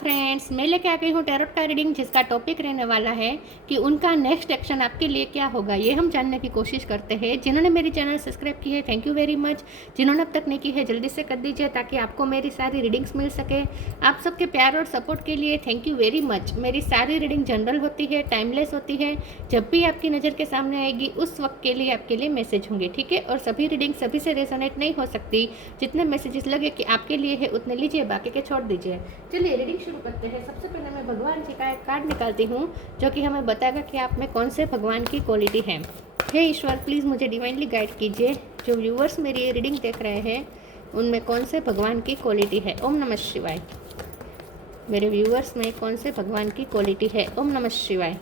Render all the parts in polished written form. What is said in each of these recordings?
Friends, मैं लेके आ गई हूँ टैरोट का रीडिंग जिसका टॉपिक रहने वाला है कि उनका नेक्स्ट एक्शन आपके लिए क्या होगा। ये हम जानने की कोशिश करते हैं। जिन्होंने मेरी चैनल सब्सक्राइब की है थैंक यू वेरी मच। जिन्होंने अब तक नहीं की है जल्दी से कर दीजिए ताकि आपको मेरी सारी रीडिंग्स मिल सके। आप सबके प्यार और सपोर्ट के लिए थैंक यू वेरी मच। मेरी सारी रीडिंग जनरल होती है, टाइमलेस होती है। जब भी आपकी नज़र के सामने आएगी उस वक्त के लिए आपके लिए मैसेज होंगे, ठीक है। और सभी रीडिंग सभी से रेजोनेट नहीं हो सकती। जितने मैसेजेस लगे कि आपके लिए है उतने लीजिए, बाकी के छोड़ दीजिए। चलिए रीडिंग शुरू करते हैं। सबसे पहले मैं भगवान जी का एक कार्ड निकालती हूँ जो कि हमें बताएगा कि आप में कौन से भगवान की क्वालिटी है। हे ईश्वर, प्लीज़ मुझे डिवाइनली गाइड कीजिए। जो व्यूअर्स मेरी ये रीडिंग देख रहे हैं उनमें कौन से भगवान की क्वालिटी है। ओम नमः शिवाय। मेरे व्यूअर्स में कौन से भगवान की क्वालिटी है। ओम नमः शिवाय।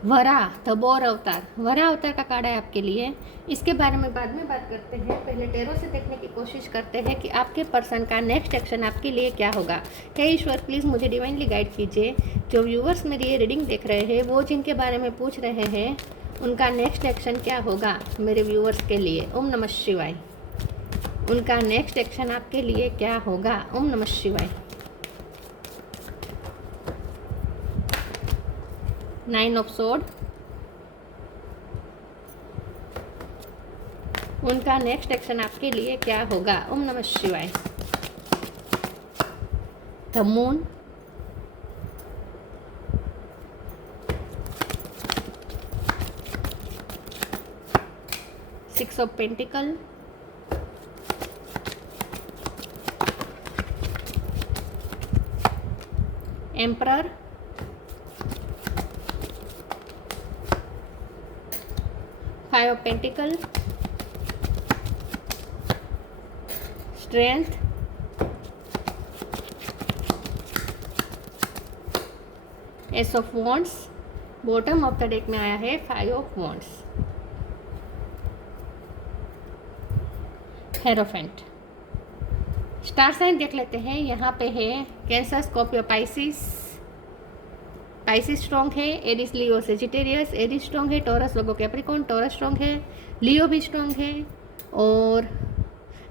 वरा द बोर अवतार, वरा अवतार का कार्ड है आपके लिए। इसके बारे में बाद में बात करते हैं। पहले टेरो से देखने की कोशिश करते हैं कि आपके पर्सन का नेक्स्ट एक्शन आपके लिए क्या होगा। हे ईश्वर, प्लीज़ मुझे डिवाइनली गाइड कीजिए। जो व्यूअर्स मेरी ये रीडिंग देख रहे हैं वो जिनके बारे में पूछ रहे हैं उनका नेक्स्ट एक्शन क्या होगा मेरे व्यूअर्स के लिए। ओम नमः शिवाय। उनका नेक्स्ट एक्शन आपके लिए क्या होगा। ओम नमः शिवाय। 9 ऑफ सोर्ड। उनका नेक्स्ट एक्शन आपके लिए क्या होगा। ओम नमः शिवाय। The moon. Six of pentacle. Emperor. Five of pentacle. Strength. Ace of wands. Bottom of the deck में आया है five of wands. Hierophant. Star sign देख लेते हैं। यहाँ पे है Cancer, Scorpio, Pisces. Pisces strong है। Aries, Leo, Sagittarius. Aries strong है। Taurus, logo, Capricorn. Taurus strong है। लियो भी स्ट्रॉन्ग है। और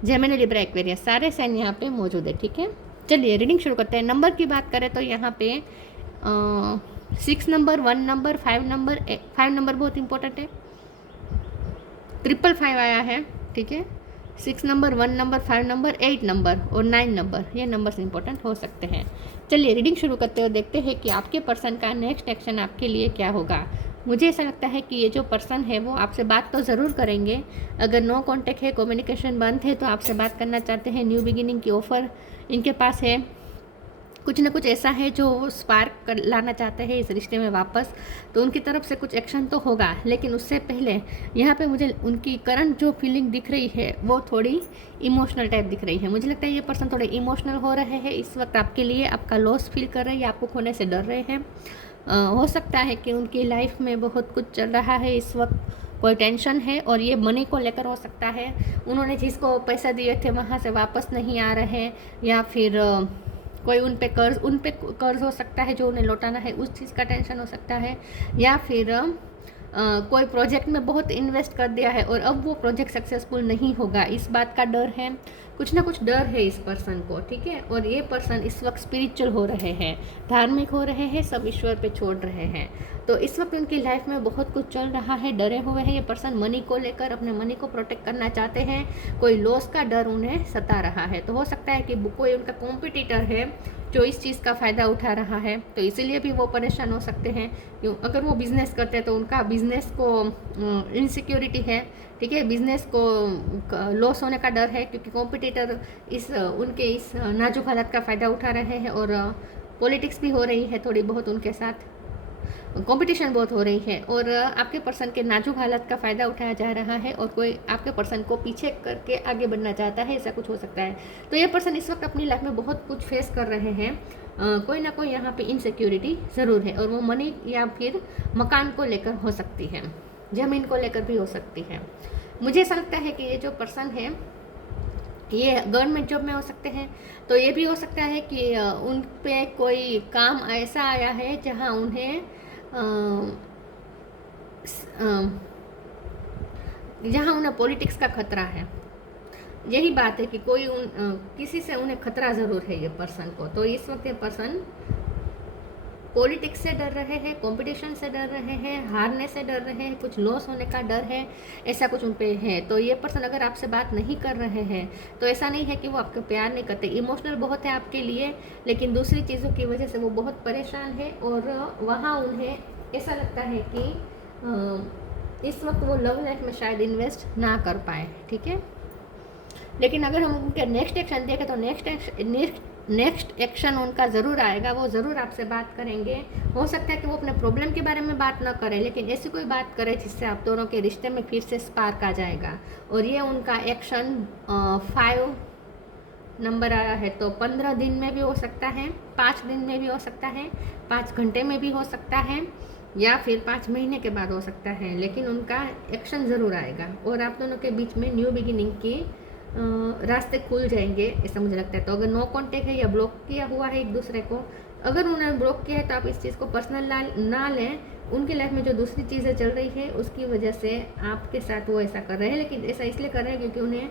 जेमिनी, लिब्रा, एक्वेरियस सारे साइन यहाँ पे मौजूद है, ठीक है। चलिए रीडिंग शुरू करते हैं। नंबर की बात करें तो यहाँ पे 6 नंबर, 1 नंबर, 5 नंबर, 5 नंबर बहुत इंपॉर्टेंट है। 555 आया है, ठीक है। 6 नंबर, 1 नंबर, 5 नंबर, 8 नंबर और 9 नंबर, ये नंबर्स इंपॉर्टेंट हो सकते हैं। चलिए रीडिंग शुरू करते हुए देखते हैं कि आपके पर्सन का नेक्स्ट एक्शन आपके लिए क्या होगा। मुझे ऐसा लगता है कि ये जो पर्सन है वो आपसे बात तो ज़रूर करेंगे। अगर नो कांटेक्ट है, कम्युनिकेशन बंद है तो आपसे बात करना चाहते हैं। न्यू बिगिनिंग की ऑफ़र इनके पास है। कुछ ना कुछ ऐसा है जो वो स्पार्क कर लाना चाहते हैं इस रिश्ते में वापस, तो उनकी तरफ से कुछ एक्शन तो होगा। लेकिन उससे पहले यहाँ पे मुझे उनकी करंट जो फीलिंग दिख रही है वो थोड़ी इमोशनल टाइप दिख रही है। मुझे लगता है ये पर्सन थोड़े इमोशनल हो रहे हैं इस वक्त आपके लिए। आपका लॉस फील कर रहे हैं या आपको खोने से डर रहे हैं। हो सकता है कि उनकी लाइफ में बहुत कुछ चल रहा है इस वक्त, कोई टेंशन है और ये मनी को लेकर हो सकता है। उन्होंने जिसको पैसा दिए थे वहाँ से वापस नहीं आ रहे हैं, या फिर कोई उन पे कर्ज हो सकता है जो उन्हें लौटाना है, उस चीज़ का टेंशन हो सकता है। या फिर कोई प्रोजेक्ट में बहुत इन्वेस्ट कर दिया है और अब वो प्रोजेक्ट सक्सेसफुल नहीं होगा, इस बात का डर है। कुछ ना कुछ डर है इस पर्सन को, ठीक है। और ये पर्सन इस वक्त स्पिरिचुअल हो रहे हैं, धार्मिक हो रहे हैं, सब ईश्वर पे छोड़ रहे हैं। तो इस वक्त उनकी लाइफ में बहुत कुछ चल रहा है, डरे हुए हैं ये पर्सन। मनी को लेकर अपने मनी को प्रोटेक्ट करना चाहते हैं। कोई लॉस का डर उन्हें सता रहा है। तो हो सकता है कि कोई उनका कॉम्पिटिटर है जो इस चीज़ का फ़ायदा उठा रहा है, तो इसीलिए भी वो परेशान हो सकते हैं। अगर वो बिज़नेस करते हैं तो उनका बिज़नेस को इनसिक्योरिटी है, ठीक है। बिज़नेस को लॉस होने का डर है क्योंकि कॉम्पिटिटर उनके इस नाजुक हालत का फ़ायदा उठा रहे हैं। और पॉलिटिक्स भी हो रही है थोड़ी बहुत उनके साथ, कंपटीशन बहुत हो रही है। और आपके पर्सन के नाजुक हालत का फ़ायदा उठाया जा रहा है और कोई आपके पर्सन को पीछे करके आगे बढ़ना चाहता है, ऐसा कुछ हो सकता है। तो ये पर्सन इस वक्त अपनी लाइफ में बहुत कुछ फेस कर रहे हैं। कोई ना कोई यहाँ पे इनसिक्योरिटी ज़रूर है और वो मनी या फिर मकान को लेकर हो सकती है, ज़मीन को लेकर भी हो सकती है। मुझे ऐसा लगता है कि ये जो पर्सन है ये गवर्नमेंट जॉब में हो सकते हैं। तो ये भी हो सकता है कि उन पे कोई काम ऐसा आया है जहां उन्हें जहां उन्हें पॉलिटिक्स का खतरा है। यही बात है कि कोई किसी से उन्हें खतरा ज़रूर है ये पर्सन को। तो इस वक्त ये पर्सन पॉलिटिक्स से डर रहे हैं, कंपटीशन से डर रहे हैं, हारने से डर रहे हैं, कुछ लॉस होने का डर है, ऐसा कुछ उन पे है। तो ये पर्सन अगर आपसे बात नहीं कर रहे हैं तो ऐसा नहीं है कि वो आपको प्यार नहीं करते, इमोशनल बहुत है आपके लिए, लेकिन दूसरी चीज़ों की वजह से वो बहुत परेशान है और वहाँ उन्हें ऐसा लगता है कि इस वक्त वो लव लाइफ में शायद इन्वेस्ट ना कर पाए। ठीक है, लेकिन अगर हम उनके नेक्स्ट एक्शन देखें तो नेक्स्ट एक्शन उनका ज़रूर आएगा। वो ज़रूर आपसे बात करेंगे। हो सकता है कि वो अपने प्रॉब्लम के बारे में बात ना करें, लेकिन ऐसी कोई बात करे जिससे आप दोनों के रिश्ते में फिर से स्पार्क आ जाएगा। और ये उनका एक्शन 5 नंबर आया है, तो 15 दिन में भी हो सकता है, 5 दिन में भी हो सकता है, 5 घंटे में भी हो सकता है, या फिर 5 महीने के बाद हो सकता है, लेकिन उनका एक्शन ज़रूर आएगा और आप दोनों के बीच में न्यू बिगिनिंग की रास्ते खुल जाएंगे, ऐसा मुझे लगता है। तो अगर नो कांटेक्ट है या ब्लॉक किया हुआ है एक दूसरे को, अगर उन्होंने ब्लॉक किया है तो आप इस चीज़ को पर्सनल ना लें। उनकी लाइफ में जो दूसरी चीज़ें चल रही है उसकी वजह से आपके साथ वो ऐसा कर रहे हैं, लेकिन ऐसा इसलिए कर रहे हैं क्योंकि उन्हें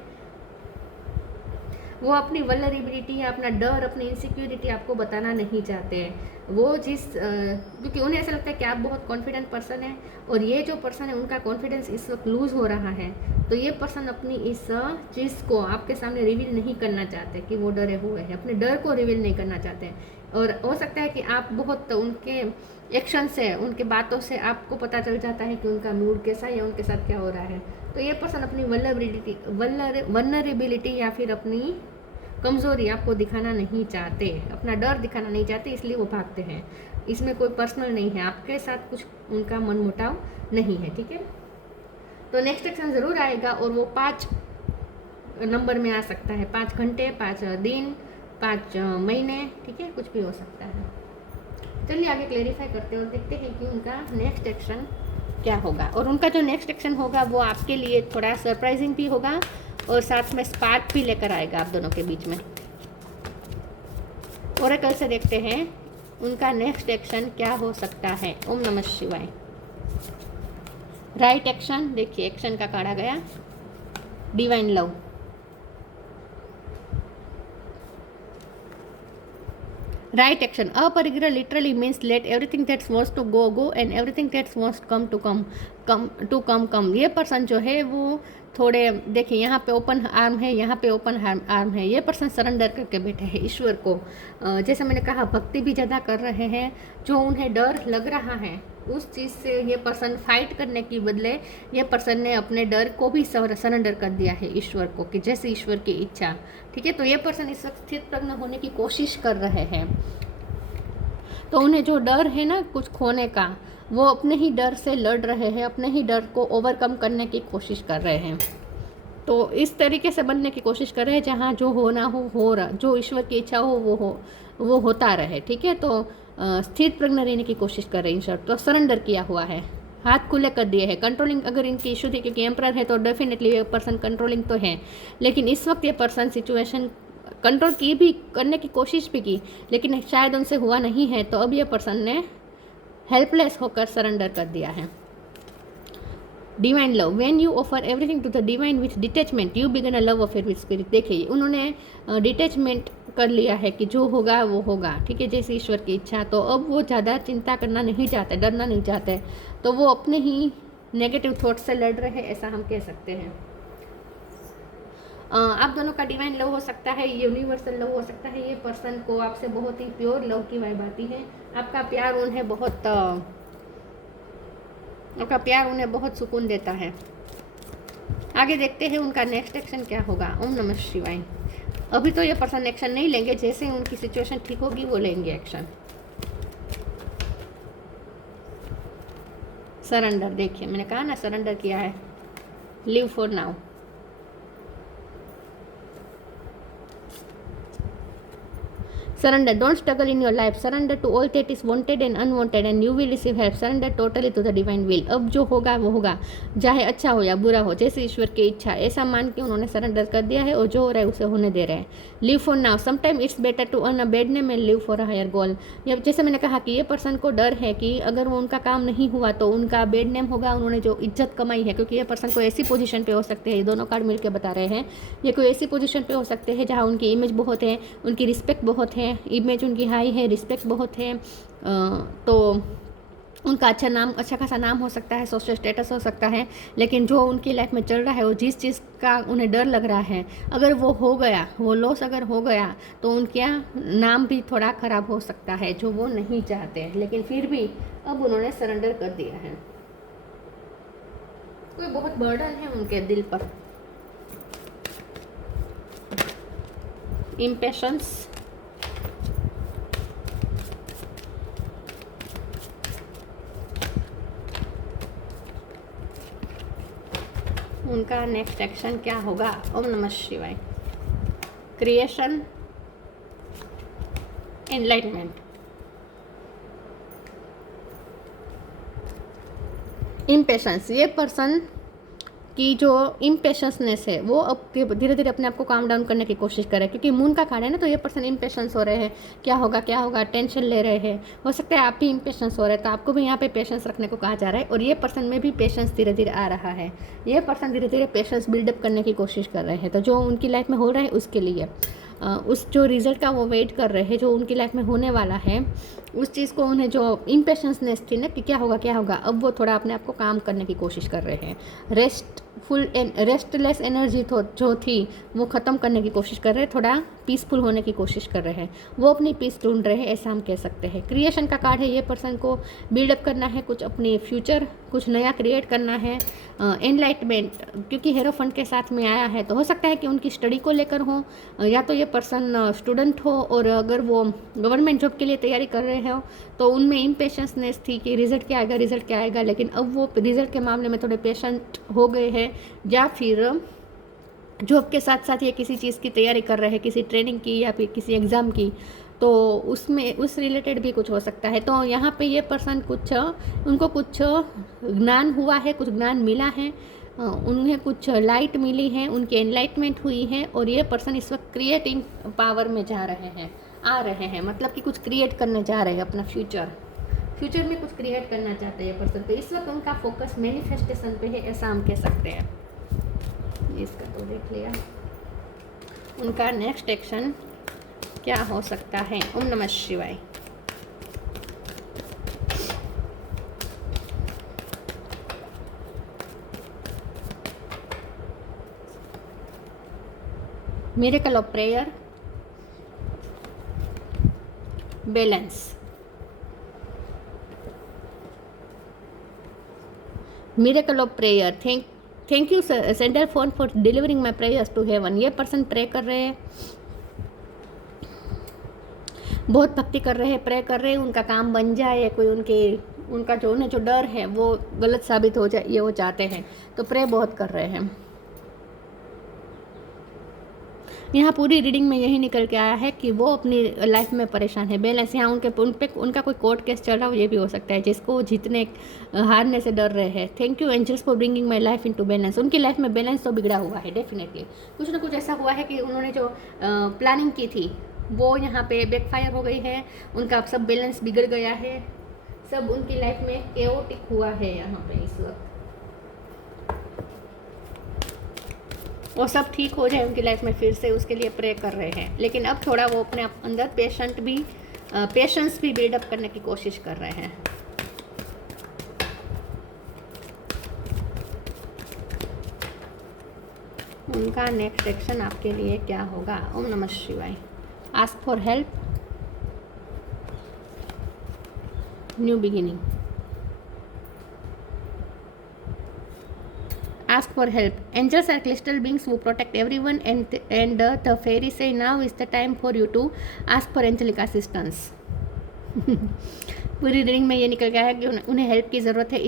वो अपनी वल्नरेबिलिटी या अपना डर, अपनी इनसिक्योरिटी आपको बताना नहीं चाहते हैं। वो क्योंकि उन्हें ऐसा लगता है कि आप बहुत कॉन्फिडेंट पर्सन है और ये जो पर्सन है उनका कॉन्फिडेंस इस वक्त लूज़ हो रहा है। तो ये पर्सन अपनी इस चीज़ को आपके सामने रिवील नहीं करना चाहते कि वो डरे हुए हैं, अपने डर को रिवील नहीं करना चाहते। और हो सकता है कि आप बहुत उनके एक्शन से, उनके बातों से आपको पता चल जाता है कि उनका मूड कैसा है या उनके साथ क्या हो रहा है। तो ये पर्सन अपनी वल्नरेबिलिटी या फिर अपनी कमज़ोरी आपको दिखाना नहीं चाहते, अपना डर दिखाना नहीं चाहते, इसलिए वो भागते हैं। इसमें कोई पर्सनल नहीं है, आपके साथ कुछ उनका मनमुटाव नहीं है। ठीक है, तो नेक्स्ट एक्शन ज़रूर आएगा और वो 5 नंबर में आ सकता है, 5 घंटे, 5 दिन, 5 महीने। ठीक है, कुछ भी हो सकता है। चलिए आगे क्लेरिफाई करते हैं और देखते हैं कि उनका नेक्स्ट एक्शन क्या होगा। और उनका जो नेक्स्ट एक्शन होगा वो आपके लिए थोड़ा सरप्राइजिंग भी होगा और साथ में स्पार्क भी लेकर आएगा आप दोनों के बीच में। ओरेकल से देखते हैं उनका नेक्स्ट एक्शन क्या हो सकता है। ओम नमः शिवाय। राइट एक्शन, देखिए एक्शन का कार्ड आ गया, divine love. Right action. Aparigraha literally means let everything that wants to go and everything that wants to come. ये पर्सन जो है वो थोड़े, देखिए यहाँ पे ओपन आर्म है, यहाँ पे ओपन आर्म है। ये पर्सन सरेंडर करके बैठे हैं ईश्वर को। जैसे मैंने कहा, भक्ति भी ज़्यादा कर रहे हैं। जो उन्हें डर लग रहा है उस चीज़ से ये पर्सन फाइट करने की बदले ये पर्सन ने अपने डर को भी सरेंडर कर दिया है ईश्वर को, कि जैसे ईश्वर की इच्छा। ठीक है, तो ये पर्सन इस वक्त स्थित प्रज्ञ होने की कोशिश कर रहे हैं। तो उन्हें जो डर है ना कुछ खोने का, वो अपने ही डर से लड़ रहे हैं, अपने ही डर को ओवरकम करने की कोशिश कर रहे हैं। तो इस तरीके से बनने की कोशिश कर रहे हैं जहाँ जो होना हो रहा, जो ईश्वर की इच्छा हो वो होता रहे। ठीक है, तो स्थित प्रज्ञ रहने की कोशिश कर रहे हैं ईश्वर। तो सरेंडर किया हुआ है, हाथ खुले कर दिए हैं। कंट्रोलिंग अगर इनकी इशू थी क्योंकि एम्परर है तो डेफिनेटली ये पर्सन कंट्रोलिंग तो है, लेकिन इस वक्त ये पर्सन सिचुएशन कंट्रोल की भी, करने की कोशिश भी की, लेकिन शायद उनसे हुआ नहीं है। तो अब ये पर्सन ने हेल्पलेस होकर सरेंडर कर दिया है। Divine love, when you offer everything to the divine with detachment you begin a love affair with spirit. देखिए उन्होंने डिटैचमेंट कर लिया है कि जो होगा वो होगा। ठीक है, जैसे ईश्वर की इच्छा। तो अब वो ज़्यादा चिंता करना नहीं चाहते, डरना नहीं चाहते। तो वो अपने ही नेगेटिव थॉट से लड़ रहे हैं, ऐसा हम कह सकते हैं। आप दोनों का डिवाइन लव हो सकता है, यूनिवर्सल लव हो सकता है। ये पर्सन को आपसे बहुत ही प्योर लव की वाइब आती है। आपका प्यार उन्हें बहुत सुकून देता है। आगे देखते हैं उनका नेक्स्ट एक्शन क्या होगा। ओम नमः शिवाय। अभी तो ये पर्सन एक्शन नहीं लेंगे, जैसे उनकी सिचुएशन ठीक होगी वो लेंगे एक्शन। सरेंडर, देखिए मैंने कहा ना सरेंडर किया है, live for now. Surrender. Don't struggle in your life. Surrender to all that is wanted and unwanted and you will receive help. Surrender totally to the divine will. अब जो होगा वो होगा, चाहे अच्छा हो या बुरा हो, जैसे ईश्वर की इच्छा, ऐसा मान के उन्होंने सरेंडर कर दिया है और जो हो रहा है उसे होने दे रहे हैं. Live for now. Sometime it's better to earn a bad name and live for a higher goal. या जैसे मैंने कहा कि ये पर्सन को डर है कि अगर वो उनका काम नहीं हुआ तो उनका बेड नेम होगा, उन्होंने जो इज्जत कमाई है, क्योंकि ये पर्सन को ऐसी पोजीशन पे हो सकते हैं, ये दोनों कार्ड मिलकर बता रहे हैं, ये कोई ऐसी पोजीशन पे हो सकते हैं जहाँ उनकी इमेज बहुत है, उनकी रिस्पेक्ट बहुत है, इमेज उनकी हाई है, रिस्पेक्ट बहुत है, तो उनका अच्छा खासा नाम हो सकता है, सोशल स्टेटस हो सकता है. लेकिन जो उनकी लाइफ में चल रहा है, वो जिस चीज़ का उन्हें डर लग रहा है, अगर वो हो गया, वो लॉस अगर हो गया तो उनका नाम भी थोड़ा ख़राब हो सकता है, जो वो नहीं चाहते हैं. लेकिन फिर भी अब उन्होंने सरेंडर कर दिया है. कोई बहुत बर्डन है उनके दिल पर. इम्पेशंस. उनका नेक्स्ट एक्शन क्या होगा? ओम नमः शिवाय. Creation, enlightenment. इम्पेशंस. ये पर्सन की जो इम्पेशंसनेस है वो अब धीरे धीरे अपने आप को काम डाउन करने की कोशिश कर रहे हैं, क्योंकि मून का कार्ड है ना, तो ये पर्सन इम्पेशंस हो रहे हैं. क्या होगा, टेंशन ले रहे हैं. हो सकता है आप भी इम्पेशंस हो रहे हैं, तो आपको भी यहाँ पे पेशेंस रखने को कहा जा रहा है. और ये पर्सन में भी पेशेंस धीरे धीरे आ रहा है. ये पर्सन धीरे धीरे पेशेंस बिल्डअप करने की कोशिश कर रहे हैं. तो जो उनकी लाइफ में हो रहा है उसके लिए उस जो रिज़ल्ट का वो वेट कर रहे हैं, जो उनकी लाइफ में होने वाला है, उस चीज़ को उन्हें जो इम्पेशंसनेस थी ना कि क्या होगा, अब वो थोड़ा अपने आप को काम करने की कोशिश कर रहे हैं. रेस्टलेस एनर्जी जो थी वो ख़त्म करने की कोशिश कर रहे हैं, थोड़ा पीसफुल होने की कोशिश कर रहे हैं. वो अपनी पीस ढूंढ रहे हैं, ऐसा हम कह सकते हैं. क्रिएशन का कार्ड है. ये पर्सन को बिल्डअप करना है, कुछ अपनी फ्यूचर, कुछ नया क्रिएट करना है. एनलाइटमेंट, क्योंकि हेरोफंट के साथ में आया है, तो हो सकता है कि उनकी स्टडी को लेकर हो, या तो ये पर्सन स्टूडेंट हो, और अगर वो गवर्नमेंट जॉब के लिए तैयारी कर रहे हो तो उनमें इम्पेशंसनेस थी कि रिज़ल्ट क्या आएगा. लेकिन अब वो रिज़ल्ट के मामले में थोड़े पेशेंट हो गए हैं, या फिर जॉब के साथ साथ ये किसी चीज़ की तैयारी कर रहे हैं, किसी ट्रेनिंग की या फिर किसी एग्ज़ाम की, तो उसमें उस रिलेटेड भी कुछ हो सकता है. तो यहाँ पे ये पर्सन उनको कुछ ज्ञान हुआ है, कुछ ज्ञान मिला है, उन्हें कुछ लाइट मिली है, उनकी एनलाइटमेंट हुई है, और ये पर्सन इस वक्त क्रिएटिंग पावर में आ रहे हैं. मतलब कि कुछ क्रिएट करने जा रहे हैं, अपना फ्यूचर में कुछ क्रिएट करना चाहते हैं ये पर्सन. तो इस वक्त उनका फोकस मैनिफेस्टेशन पे है, ऐसा हम कह सकते हैं. इसका तो देख लिया. उनका नेक्स्ट एक्शन क्या हो सकता है? ओम नमः शिवाय. Miracle of prayer, balance. Miracle of prayer. Thank you center phone for delivering my prayers to heaven. ये पर्सन प्रे कर रहे हैं, बहुत भक्ति कर रहे हैं, प्रे कर रहे हैं, उनका काम बन जाए, कोई उनका उन्हें जो डर है वो गलत साबित हो जाए, ये वो चाहते हैं, तो प्रे बहुत कर रहे हैं. यहाँ पूरी रीडिंग में यही निकल के आया है कि वो अपनी लाइफ में परेशान है. बैलेंस. यहाँ उनका कोई कोर्ट केस चल रहा हो, ये भी हो सकता है, जिसको वो हारने से डर रहे हैं. Thank you angels for bringing my life into balance. उनकी लाइफ में बैलेंस तो बिगड़ा हुआ है डेफिनेटली. कुछ ना कुछ ऐसा हुआ है कि उन्होंने जो प्लानिंग की थी वो यहाँ पे बैकफायर हो गई है. उनका सब बैलेंस बिगड़ गया है, सब उनकी लाइफ में केओटिक हुआ है यहाँ पे इस वक्त. वो सब ठीक हो जाए उनकी लाइफ में फिर से, उसके लिए प्रे कर रहे हैं. लेकिन अब थोड़ा वो अपने अंदर पेशेंस भी बिल्डअप करने की कोशिश कर रहे हैं. उनका नेक्स्ट एक्शन आपके लिए क्या होगा? ओम नमः शिवाय. Ask for help, new beginning. Ask for help. Angels are crystal beings who protect everyone, and the fairies say now is the time for you to ask for angelic assistance. पूरी reading में ये निकल गया है कि उन्हें help की ज़रूरत है,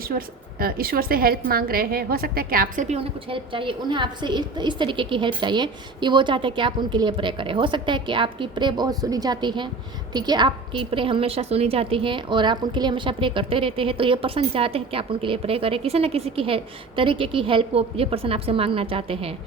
ईश्वर से हेल्प मांग रहे हैं। हो सकता है कि आपसे भी उन्हें कुछ हेल्प चाहिए, उन्हें आपसे इस तरीके की हेल्प चाहिए कि वो चाहते हैं कि आप उनके लिए प्रे करें। हो सकता है कि आपकी प्रे बहुत सुनी जाती है, ठीक है, आपकी प्रे हमेशा सुनी जाती है और आप उनके लिए हमेशा प्रे करते रहते हैं। तो ये पर्सन चाहते हैं कि आप उनके लिए प्रे करें, किसी न किसी की तरीके की हेल्प वो ये पर्सन आपसे मांगना चाहते हैं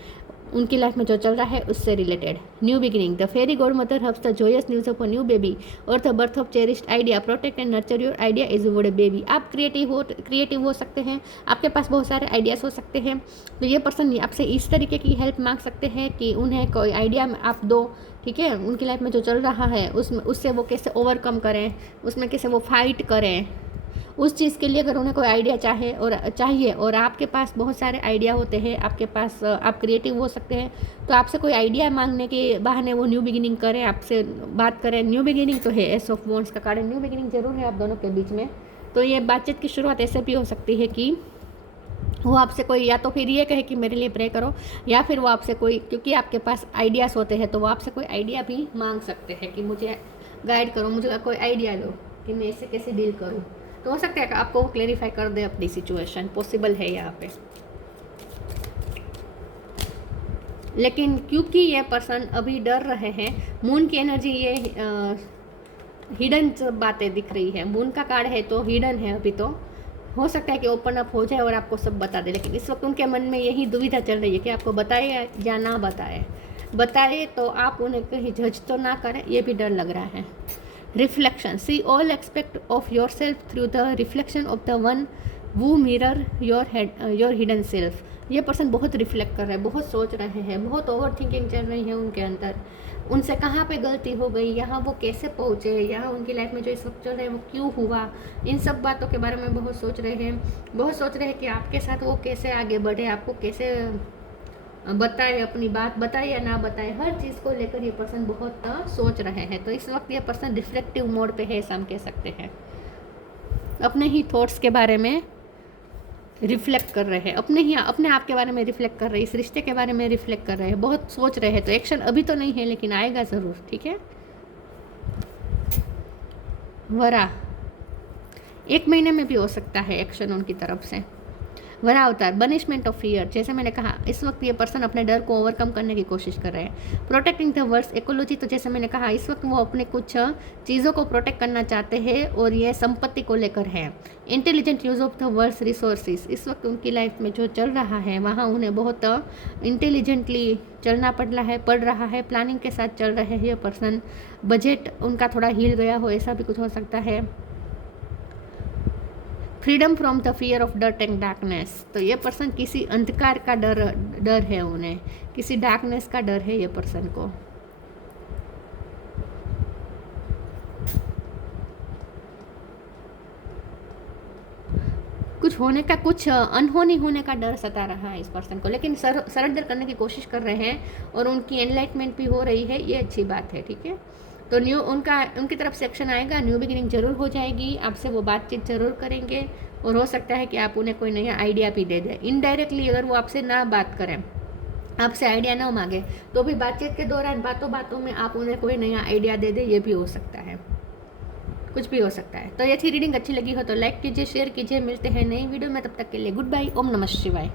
उनकी लाइफ में जो चल रहा है उससे related. New beginning, the fairy godmother hears the joyous news of a new baby और the birth of cherished idea, protect and nurture your idea is word baby. आप क्रिएटिव हो सकते हैं, आपके पास बहुत सारे आइडियाज़ हो सकते हैं। तो ये पर्सन आपसे इस तरीके की हेल्प मांग सकते हैं कि उन्हें कोई आइडिया आप दो, ठीक है, उनकी लाइफ में जो चल रहा है उससे वो कैसे ओवरकम करें, उसमें कैसे वो फाइट करें, उस चीज़ के लिए अगर उन्हें कोई आइडिया चाहिए और आपके पास बहुत सारे आइडिया होते हैं, आपके पास आप क्रिएटिव हो सकते हैं, तो आपसे कोई आइडिया मांगने के बहाने वो न्यू बिगिनिंग करें, आपसे बात करें। न्यू बिगिनिंग तो है, एस ऑफ वॉन्ड्स का कार्ड है, न्यू बिगिनिंग जरूर है आप दोनों के बीच में। तो ये बातचीत की शुरुआत ऐसे भी हो सकती है कि वो आपसे कोई या तो फिर ये कहे कि मेरे लिए प्रे करो, या फिर वो आपसे कोई, क्योंकि आपके पास आइडियाज़ होते हैं तो वो आपसे कोई आइडिया भी मांग सकते हैं कि मुझे गाइड करो, मुझे कोई आइडिया दो कि मैं इससे कैसे डील करूँ। तो हो सकता है कि आपको वो क्लेरिफाई कर दे अपनी सिचुएशन, पॉसिबल है यहाँ पे। लेकिन क्योंकि ये पर्सन अभी डर रहे हैं, मून की एनर्जी ये हिडन बातें दिख रही है, मून का कार्ड है तो हिडन है अभी। तो हो सकता है कि ओपन अप हो जाए और आपको सब बता दे, लेकिन इस वक्त उनके मन में यही दुविधा चल रही है कि आपको बताए या ना बताए तो आप उन्हें कहीं जज तो ना करें, ये भी डर लग रहा है। Reflection, see all aspect of your self through the reflection of the one who mirror your hidden self. ये पर्सन बहुत रिफ्लेक्ट कर रहे हैं, बहुत सोच रहे हैं, बहुत ओवर थिंकिंग चल रही है उनके अंदर। उनसे कहाँ पे गलती हो गई, यहाँ वो कैसे पहुँचे, यहाँ उनकी लाइफ में जो इस वक्त चल रहा है वो क्यों हुआ, इन सब बातों के बारे में बहुत सोच रहे हैं कि आपके साथ वो कैसे आगे बढ़े, आपको कैसे बताए, अपनी बात बताए या ना बताए, हर चीज़ को लेकर ये पर्सन बहुत सोच रहे हैं। तो इस वक्त ये पर्सन रिफ्लेक्टिव मोड पे है, ऐसा हम कह सकते हैं। अपने ही थॉट्स के बारे में रिफ्लेक्ट कर रहे हैं, अपने आप के बारे में रिफ्लेक्ट कर रहे हैं, इस रिश्ते के बारे में रिफ्लेक्ट कर रहे हैं, बहुत सोच रहे हैं। तो एक्शन अभी तो नहीं है लेकिन आएगा ज़रूर, ठीक है। वरा 1 महीने में भी हो सकता है एक्शन उनकी तरफ से। वरा अवतार, बनिशमेंट ऑफ फियर, जैसे मैंने कहा इस वक्त ये पर्सन अपने डर को ओवरकम करने की कोशिश कर रहे हैं। प्रोटेक्टिंग द वर्ड्स इकोलॉजी, तो जैसे मैंने कहा इस वक्त वो अपने कुछ चीज़ों को प्रोटेक्ट करना चाहते हैं और ये संपत्ति को लेकर है। Intelligent use of the words resources, इस वक्त उनकी लाइफ में जो चल रहा है वहाँ उन्हें बहुत इंटेलिजेंटली चलना पड़ रहा है, प्लानिंग के साथ चल रहे हैं ये पर्सन। बजट उनका थोड़ा हिल गया हो, ऐसा भी कुछ हो सकता है। Freedom from the fear of dirt and darkness, तो ये पर्सन किसी अंधकार का डर है, उन्हें किसी डार्कनेस का डर है ये पर्सन को। कुछ अनहोनी होने का डर सता रहा है इस पर्सन को, लेकिन सरेंडर करने की कोशिश कर रहे हैं और उनकी एनलाइटमेंट भी हो रही है, ये अच्छी बात है, ठीक है। तो उनकी तरफ से एक्शन आएगा, न्यू बिगिनिंग जरूर हो जाएगी, आपसे वो बातचीत जरूर करेंगे और हो सकता है कि आप उन्हें कोई नया आइडिया भी दे दें। इनडायरेक्टली अगर वो आपसे ना बात करें, आपसे आइडिया ना मांगे, तो भी बातचीत के दौरान बातों में आप उन्हें कोई नया आइडिया दे दें, ये भी हो सकता है, कुछ भी हो सकता है। तो ये थी रीडिंग, अच्छी लगी हो तो लाइक कीजिए, शेयर कीजिए, मिलते हैं नई वीडियो में, तब तक के लिए गुड बाय, ओम नमः शिवाय।